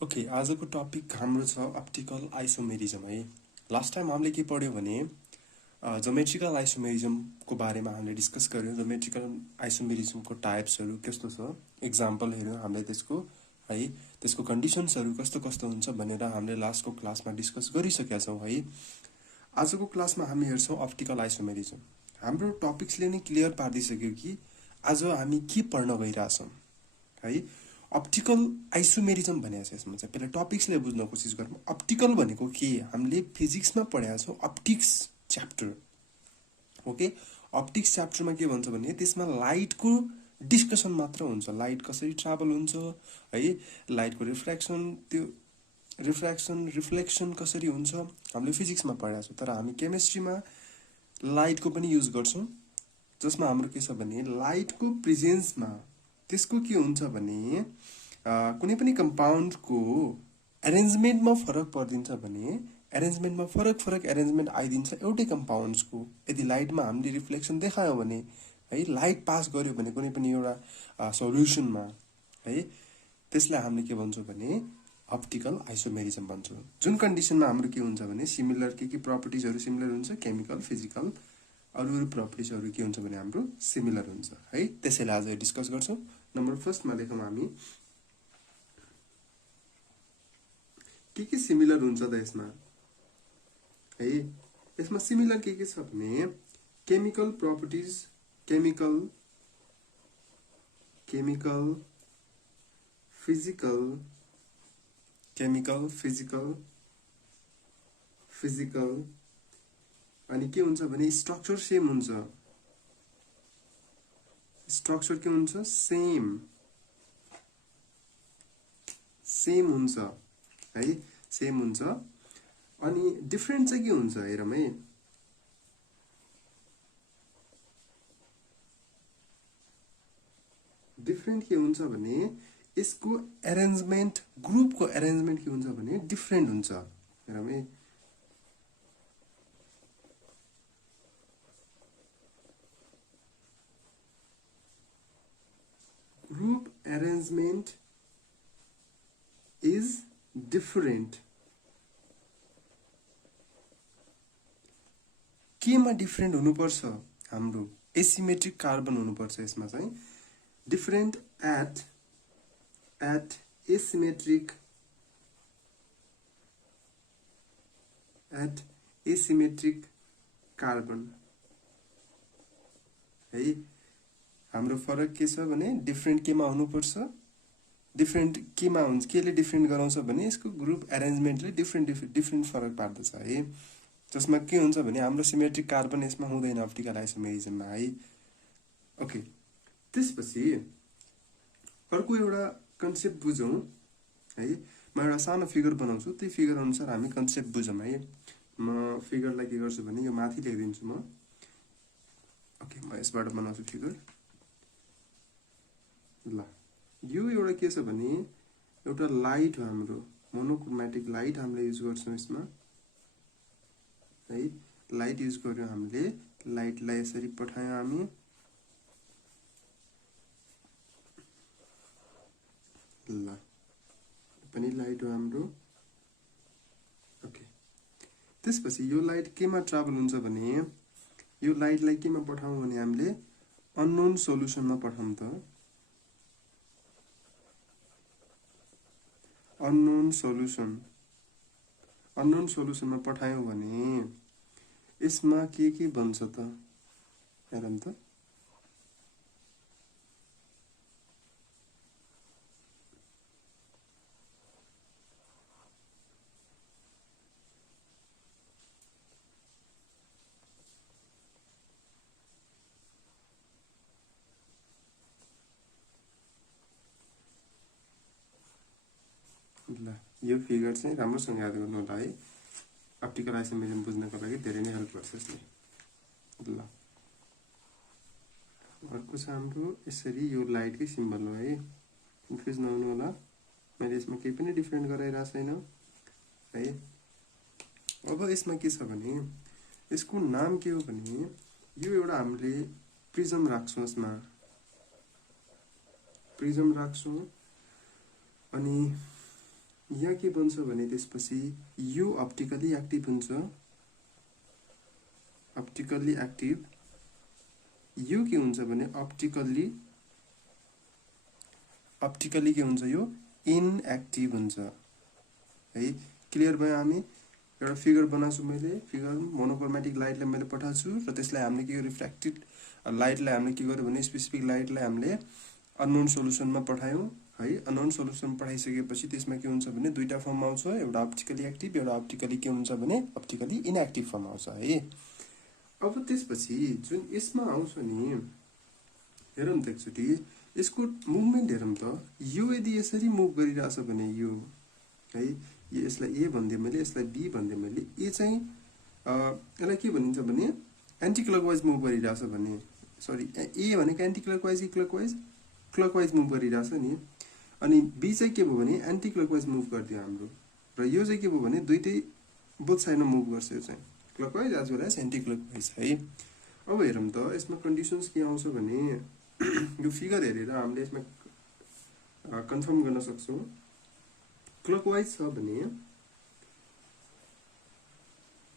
Okay, आजको topic हाम्रो छ अप्टिकल आइसोमेरिजम है। लास्ट टाइम हामीले के पढ्यो भने जोमेट्रिकल आइसोमेरिजमको बारेमा हामीले डिस्कस गर्यौँ। जोमेट्रिकल आइसोमेरिजमको टाइप्सहरू कस्तो छ, एक्जाम्पल हेऱ्यौँ हामीले त्यसको है, त्यसको कन्डिसन्सहरू कस्तो कस्तो हुन्छ भनेर हामीले लास्टको क्लासमा डिस्कस गरिसकेका छौँ है। आजको क्लासमा हामी हेर्छौँ अप्टिकल आइसोमेरिजम। हाम्रो टपिक्सले नै क्लियर पारिदिइसक्यो कि आज हामी के पढ्न गइरहेछौँ है। अप्टिकल आइसोमेरिजम भनेको छ। यसमा चाहिँ पहिला टपिक्सले बुझ्न कोसिस गरौँ। अप्टिकल भनेको के, हामीले फिजिक्समा पढेका छौँ अप्टिक्स च्याप्टर। ओके, अप्टिक्स च्याप्टरमा के भन्छ भने त्यसमा लाइटको डिस्कसन मात्र हुन्छ। लाइट कसरी ट्राभल हुन्छ है, लाइटको रिफ्लेक्सन कसरी हुन्छ, हामीले फिजिक्समा पढेका छौँ। तर हामी केमिस्ट्रीमा लाइटको पनि युज गर्छौँ, जसमा हाम्रो के छ भने लाइटको प्रेजेन्समा त्यसको के हुन्छ भने कुनै पनि कम्पाउन्डको एरेन्जमेन्टमा फरक परिदिन्छ भने एरेन्जमेन्टमा फरक एरेन्जमेन्ट आइदिन्छ एउटै कम्पाउन्ड्सको। यदि लाइटमा हामीले रिफ्लेक्सन देखायौँ भने है, लाइट पास गर्यो भने कुनै पनि एउटा सल्युसनमा है, त्यसलाई हामीले के भन्छौँ भने अप्टिकल आइसोमेरिजम भन्छौँ। जुन कन्डिसनमा हाम्रो के हुन्छ भने सिमिलर के प्रपर्टिजहरू सिमिलर हुन्छ, केमिकल फिजिकल अरू प्रपर्टिजहरू के हुन्छ भने हाम्रो सिमिलर हुन्छ है। त्यसैले आज डिस्कस गर्छौँ। नम्बर फर्स्टमा लेखौँ हामी के सिमिलर हुन्छ त यसमा है। यसमा सिमिलर के छ भने केमिकल प्रपर्टिज, केमिकल फिजिकल अनि के हुन्छ भने स्ट्रक्चर सेम हुन्छ। स्ट्रक्चर के हुन्छ, सेम हुन्छ है, सेम हुन्छ। अनि डिफरेन्ट चाहिँ के हुन्छ हेरौँ है। डिफरेन्ट के हुन्छ भने यसको एरेन्जमेन्ट, ग्रुपको एरेन्जमेन्ट के हुन्छ भने डिफरेन्ट हुन्छ। हेरौँ है, ग्रुप एरेन्जमेन्ट इज डिफरेन्ट। केमा डिफरेन्ट हुनुपर्छ, हाम्रो एसिमेट्रिक कार्बन हुनुपर्छ। यसमा चाहिँ डिफरेन्ट एट एसिमेट्रिक कार्बन है। हाम्रो फरक के छ भने डिफरेन्ट केमा हुनुपर्छ, डिफरेन्ट केमा हुन्छ, केले डिफरेन्ट गराउँछ भने यसको ग्रुप एरेन्जमेन्टले डिफरेन्ट फरक पार्दछ है। जसमा के हुन्छ भने हाम्रो सिमेट्रिक कार्बन यसमा हुँदैन अप्टिकल आइसोमेरिजममा है। ओके, त्यसपछि अर्को एउटा कन्सेप्ट बुझौँ है। म एउटा सानो फिगर बनाउँछु, त्यही फिगर अनुसार हामी कन्सेप्ट बुझौँ है। म फिगरलाई के गर्छु भने यो माथि लेखिदिन्छु म। ओके, म यसबाट बनाउँछु फिगर। ल, यो एउटा के छ भने एउटा लाइट हो, हाम्रो मोनोक्रोमेटिक लाइट हामीले युज गर्छौँ यसमा है। लाइट युज गर्यौँ हामीले, लाइटलाई यसरी पठायौँ हामी। ल, पनि लाइट हो हाम्रो। ओके, त्यसपछि यो लाइट केमा ट्राभल हुन्छ भने यो लाइटलाई केमा पठाउँ भने हामीले अननोन सोल्युसनमा पठाउँ त। अननोन सोल्युसनमा पठायौँ भने यसमा के बन्छ त, हेरौँ त। ल, यो फिगर चाहिँ राम्रोसँग याद गर्नु होला है। अप्टिकल आइसोमेरिजम बुझ्नको लागि धेरै नै हेल्प गर्छ यसले। ल, अर्को छ हाम्रो यसरी यो लाइटकै सिम्बल हो है, कन्फ्युज नहुनु होला। मैले यसमा केही पनि डिफरेन्ट गराइरहेको छैन है। अब यसमा के छ भने यसको नाम के हो भने यो एउटा हामीले प्रिजम राख्छौँ, यसमा प्रिजम राख्छौँ। अनि यहाँ के बन्छ भने त्यसपछि यो अप्टिकली एक्टिभ हुन्छ, अप्टिकली एक्टिभ। यो के हुन्छ भने अप्टिकली के हुन्छ, यो इनएक्टिभ हुन्छ है। क्लियर भयो? हामी एउटा फिगर बनाउँछु, मैले फिगर मोनोक्रोमेटिक लाइटलाई मैले पठाएको छु र त्यसलाई हामीले के रिफ्र्याक्टेड लाइटलाई हामीले के गर्यो भने स्पेसिफिक लाइटलाई हामीले अननोन सोलुसनमा पठायौँ है। अननोन सोलुसन पठाइसकेपछि त्यसमा के हुन्छ भने दुईटा फर्म आउँछ, एउटा अप्टिकली एक्टिभ, एउटा अप्टिकली के हुन्छ भने अप्टिकली इनएक्टिभ फर्म आउँछ है। अब त्यसपछि जुन यसमा आउँछ नि, हेरौँ त एकचोटि यसको मुभमेन्ट हेरौँ त। यो यदि यसरी मुभ गरिरहेछ भने यो है, यसलाई ए भनिदिएँ मैले, यसलाई बी भनिदिएँ मैले, ए चाहिँ यसलाई के भनिन्छ भने एन्टी क्लकवाइज मुभ गरिरहेछ भने, सरी ए भनेको एन्टी क्लकवाइज कि क्लकवाइज, क्लकवाइज मुभ गरिरहेछ नि। अनि बी चाहिँ के भयो भने एन्टी क्लकवाइज मुभ गरिदियो हाम्रो, र यो चाहिँ के भयो भने दुइटै बोथ साइडमा मुभ गर्छ, यो चाहिँ clockwise as well as anti clockwise है। अब हेरौँ त यसमा कन्डिसन्स के आउँछ भने यो फिगर हेरेर हामीले यसमा कन्फर्म गर्न सक्छौँ। क्लकवाइज छ भने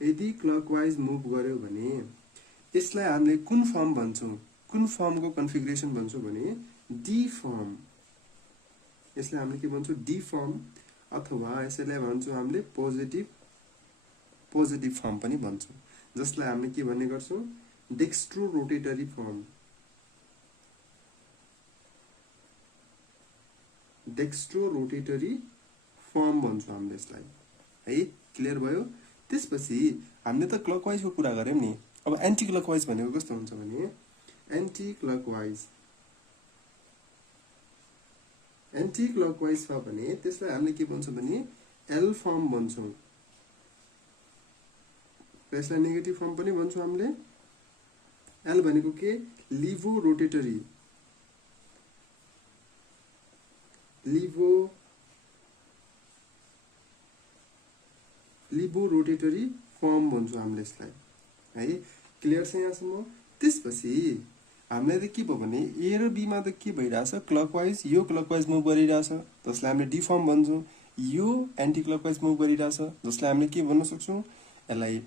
यदि क्लकवाइज मुभ गर्यो भने यसलाई हामीले कुन फर्म भन्छौँ, कुन फर्मको कन्फिगरेसन भन्छौँ भने डी फर्म। यसलाई हामीले के भन्छौँ, डी फर्म, अथवा यसैलाई भन्छौँ हामीले पोजिटिभ फर्म पनि भन्छौँ, जसलाई हामीले के भन्ने गर्छौँ, dextro rotatory form. Dextro rotatory form भन्छौँ हामीले यसलाई है। क्लियर भयो? त्यसपछि हामीले त क्लकवाइजको कुरा गऱ्यौँ नि। अब एन्टी क्लकवाइज भनेको कस्तो हुन्छ भने एन्टी क्लकवाइज छ भने त्यसलाई हामीले के भन्छौँ भने एल फर्म भन्छौँ, यसलाई नेगेटिभ फर्म पनि भन्छौँ हामीले। एल भनेको के, लिभो रोटेटरी फर्म भन्छौँ हामीले यसलाई है। क्लियर छ यहाँसम्म? त्यसपछि हामीले त के भयो भने ए र बीमा त के भइरहेछ, क्लकवाइज, यो क्लकवाइज मुभ गरिरहेछ जसलाई हामीले डी फर्म भन्छौँ, यो एन्टी क्लकवाइज मुभ गरिरहेछ जसलाई हामीले के भन्न सक्छौँ, यसलाई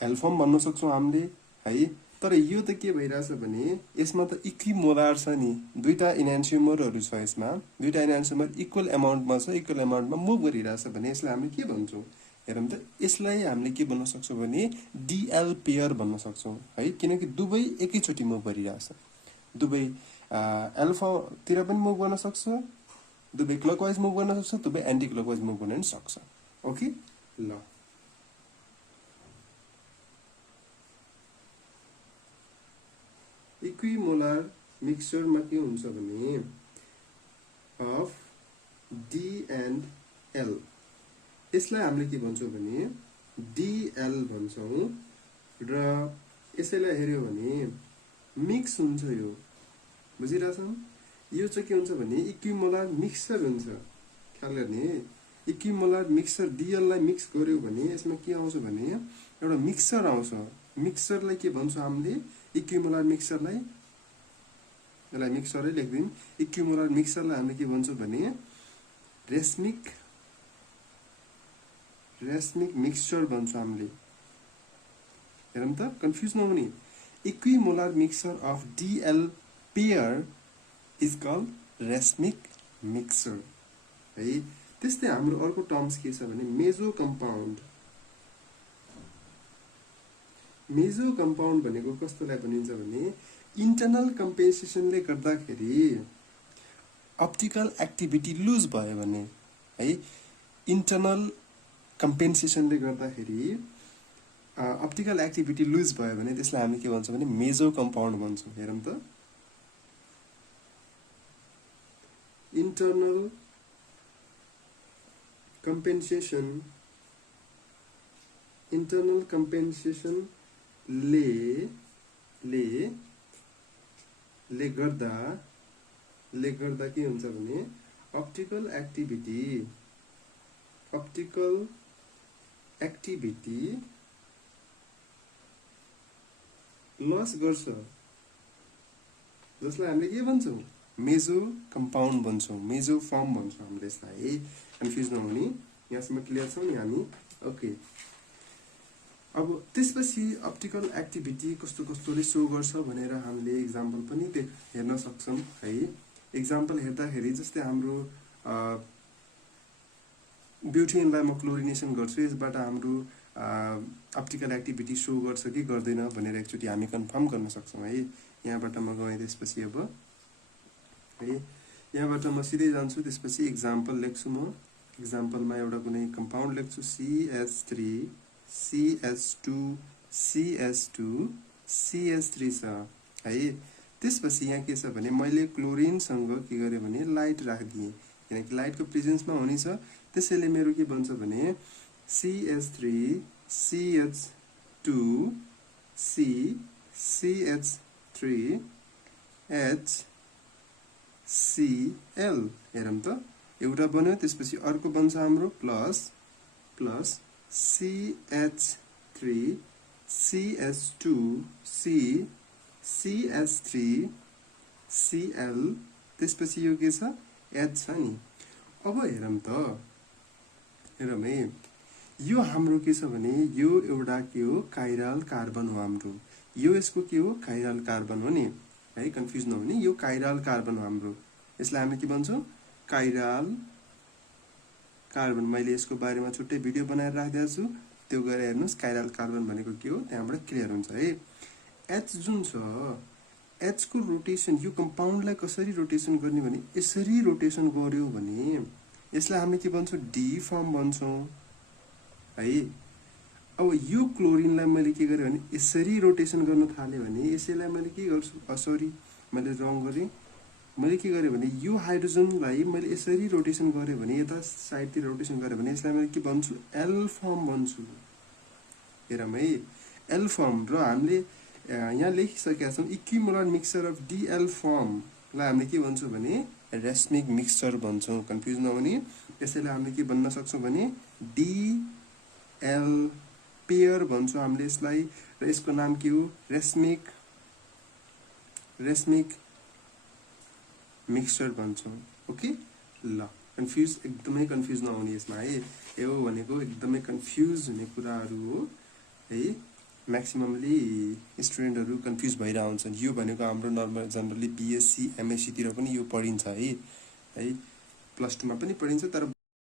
एल फर्म भन्न सक्छौँ हामीले है। तर यो त के भइरहेछ भने यसमा त इक्विमोलार छ नि, दुईटा इन्हान्सियोमरहरू छ, यसमा दुईटा इन्हान्सियोमर इक्वल एमाउन्टमा छ, इक्वल एमाउन्टमा मुभ गरिरहेछ भने यसलाई हामीले के भन्छौँ, हेरौँ त। यसलाई हामीले के भन्न सक्छौँ भने डिएल पेयर भन्न सक्छौँ है, किनकि दुवै एकैचोटि मुभ गरिरहेछ। दुवै एल्फातिर पनि मुभ गर्न सक्छ, दुवै क्लकवाइज मुभ गर्न सक्छ, दुवै एन्टी क्लकवाइज मुभ गर्न पनि सक्छ। ओके ल, इक्विमोलार मिक्सचरमा के हुन्छ भने अफ डी एन्ड एल, यसलाई हामीले के भन्छौँ भने डिएल भन्छौँ। र यसैलाई हेऱ्यो भने मिक्स हुन्छ, यो बुझिरहेछौँ। यो चाहिँ के हुन्छ भने इक्विमोलार मिक्सचर हुन्छ। ख्याल गर्ने, इक्विमोलार मिक्सचर डिएललाई मिक्स गर्यो भने यसमा के आउँछ भने एउटा मिक्सचर आउँछ। मिक्सचरलाई के भन्छौँ हामीले, इक्विमोलार मिक्सचरलाई, यसलाई मिक्सचरै लेख्दिउँ। इक्विमोलार मिक्सचरलाई हामीले के भन्छौँ भने रेसमिक मिक्सचर भन्छौँ हामीले। हेरौँ त, कन्फ्युज नहुने। Equimolar mixture of dl pair is called racemic mixture है। त्यस्तै हाम्रो अर्को टर्म्स के छ भने मेजो कम्पाउन्ड। मेजो कम्पाउन्ड भनेको कस्तोलाई भनिन्छ भने इन्टरनल कम्पेन्सेसनले गर्दाखेरि अप्टिकल एक्टिभिटी लुज भयो भने है, इन्टरनल कम्पेन्सेसनले गर्दाखेरि अप्टिकल एक्टिभिटी लुज भयो भने त्यसलाई हामी के भन्छौँ भने मेजो कम्पाउन्ड भन्छौँ। हेरौँ त, इन्टरनल कम्पेन्सेसन ले गर्दा के हुन्छ भने अप्टिकल एक्टिभिटी लस गर्छ, जसलाई हामीले के भन्छौँ, मेजो कम्पाउन्ड भन्छौँ, मेजो फर्म भन्छौँ हामीले यसलाई। कन्फ्युज नहुने। यहाँसम्म क्लियर छौँ नि हामी? ओके। अब त्यसपछि अप्टिकल एक्टिभिटी कस्तो कस्तोले सो गर्छ भनेर हामीले इक्जाम्पल पनि हेर्न सक्छौँ है। इक्जाम्पल हेर्दाखेरि जस्तै हाम्रो ब्युटेनलाई म क्लोरिनेसन गर्छु, यसबाट हाम्रो अप्टिकल एक्टिभिटी सो गर्छ कि गर्दैन भनेर एकचोटि हामी कन्फर्म गर्न सक्छौँ है। यहाँबाट म गएँ त्यसपछि अब है, यहाँबाट म सिधै जान्छु, त्यसपछि इक्जाम्पल लेख्छु म। इक्जाम्पलमा एउटा कुनै कम्पाउन्ड लेख्छु CH3 CH2 CH2 CH3 छ है। त्यसपछि यहाँ के छ भने मैले क्लोरिनसँग के गरेँ भने लाइट राखिदिएँ, किनकि लाइटको प्रेजेन्समा हुने छ। त्यसैले मेरो के बन्छ भने CH3 CH2 C CH3 H Cl। हेरौँ त, एउटा बन्यो, त्यसपछि अर्को बन्छ हाम्रो plus CH3 CH2 C CH3 Cl, त्यसपछि यो के छ H छ नि। अब हेरौँ त, हेरौँ है, यो हाम्रो के छ भने यो एउटा के हो काइरल कार्बन हो हाम्रो, यो यसको के हो काइरल कार्बन हो नि है, कन्फ्युज नहुने, यो काइरल कार्बन हो हाम्रो। यसलाई हामी के भन्छौँ काइरल कार्बन। मैले यसको बारेमा छुट्टै भिडियो बनाएर राखिदिएको छु, त्यो गएर हेर्नुहोस् काइरल कार्बन भनेको के हो, त्यहाँबाट क्लियर हुन्छ है। एच जुन छ, एच को रोटेसन, यो कम्पाउन्डलाई कसरी रोटेसन गर्ने भने यसरी रोटेसन गर्यो भने यसलाई हामी के भन्छौँ डी फर्म भन्छौँ है। अब यो क्लोरिनलाई मैले के गरेँ भने यसरी रोटेसन गर्न थालेँ भने यसैलाई मैले के गर्छु, सरी मैले रङ गरेँ, मैले के गरेँ भने यो हाइड्रोजनलाई मैले यसरी रोटेसन गरेँ भने यता साइडतिर रोटेसन गरेँ भने यसलाई मैले के भन्छु एल फर्म भन्छु। हेरौँ है, एल फर्म। र हामीले यहाँ लेखिसकेका छौँ इक्विमोलर मिक्सचर अफ डिएल फर्मलाई हामीले के भन्छौँ भने रेस्मिक मिक्सचर भन्छौँ, कन्फ्युज नहुने। यसैलाई हामीले के भन्न सक्छौँ भने डिएल पेयर भन्छौँ हामीले यसलाई, र यसको नाम के हो रेस्मिक मिक्सचर भन्छौँ। ओके ल, कन्फ्युज एकदमै कन्फ्युज नहुने यसमा है। यो भनेको एकदमै कन्फ्युज हुने कुराहरू हो है, म्याक्सिममली स्टुडेन्टहरू कन्फ्युज भइरहेको हुन्छन्। यो भनेको हाम्रो नर्मल जनरली BSc MSc तिर पनि यो पढिन्छ है, प्लस 2 मा पनि पढिन्छ, तर